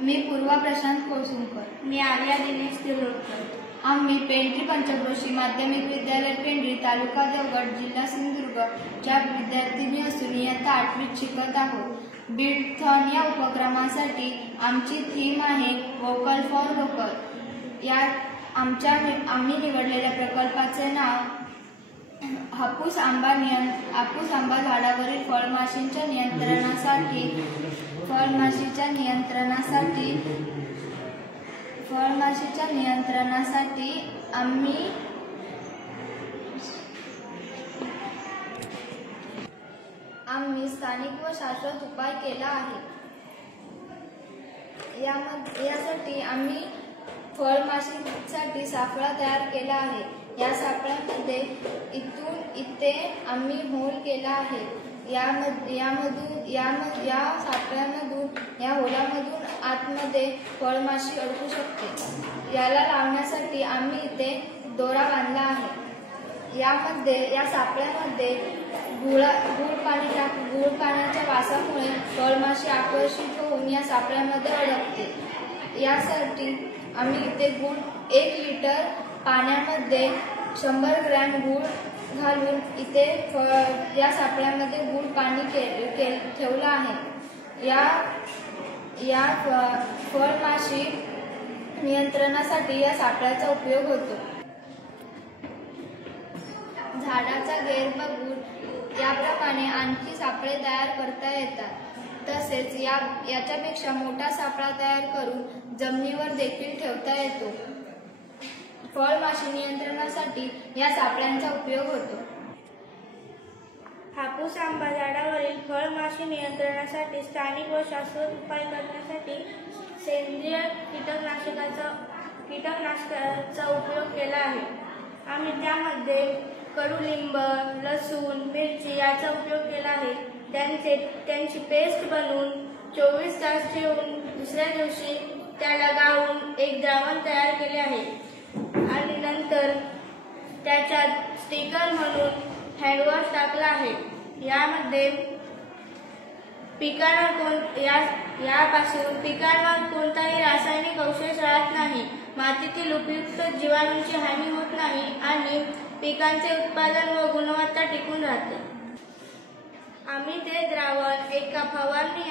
मी पूर्वा प्रशांत कोळसुंकर. मी आर्या दिनेश तिलोडकर. आम्ही पेंढरी पंचक्रोशी माध्यमिक विद्यालय पेंढरी, तालुका देवगड, जिल्हा सिंधुदुर्ग च्या विद्यार्थिनी असून इयत्ता 8वीत शिकत आहोत. बीडथॉन या उपक्रमासाठी आमची थीम आहे व्होकल फॉर लोकल. आम्ही निवडलेल्या प्रकल्पाचे नाव हापूस आंबा झाडावरील फळमाशीच्या नियंत्रणासाठी आम्ही स्थानिक व शाश्वत उपाय केला आहे. यासाठी आम्ही फळमाशीसाठी सापळा तयार केला आहे. या सापळ्यामध्ये इथून इथे आम्ही होल केला आहे. या होलामधून आतमध्ये फळमाशी अडकू शकते. याला लावण्यासाठी आम्ही इथे दोरा बांधला आहे. या सापळ्यामध्ये गुळ पाण्याच्या वासामुळे फळमाशी आकर्षित होऊन या सापळ्यामध्ये अडकते. यासाठी आम्ही इथे गुळ 1 लिटर पाण्यामध्ये 100 ग्रॅम गुळ घालून इथे या सापळ्यामध्ये गुळ पाणी ठेवलं आहे. या फळमाशी नियंत्रणासाठी या सापळ्याचा उपयोग होतो. झाडाचा गेर बघून याप्रमाणे आणखी सापळे तयार करता येतात. तसेच याच्यापेक्षा मोठा सापळा तयार करून जमिनीवर देखील ठेवता येतो. फळमाशी नियंत्रणासाठी या सापळ्यांचा उपयोग होतो. हापूस आंबा झाडावरील फळमाशी नियंत्रणासाठी स्थानिक व शाश्वत उपाय करण्यासाठी सेंद्रिय कीटकनाशकाचा उपयोग केला आहे. आम्ही त्यामध्ये कडुलिंब, लसूण, मिरची याचा उपयोग केला आहे. त्यांची पेस्ट बनवून 24 तास ठेवून दुसऱ्या दिवशी त्याला गाळून एक द्रावण तयार केले आहे आणि नंतर त्याच्यात स्टिकर म्हणून हँडवॉश टाकला आहे. यामध्ये यापासून पिकांवर कोणताही रासायनिक अवशेष राहत नाही, मातीतील उपयुक्त जीवाणूंची हानी होत नाही आणि पिकांचे उत्पादन व गुणवत्ता टिकून राहते. आम्ही ते द्रावण एका फवारणी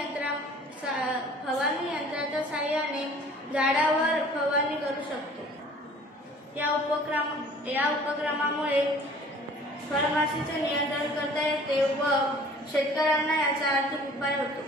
यंत्राच्या साहाय्याने झाडावर फवारणी करू शकतो. या उपक्रमामुळे फळमाशीचे नियंत्रण करता येते व शेतकऱ्यांना याचा आर्थिक उपाय होतो.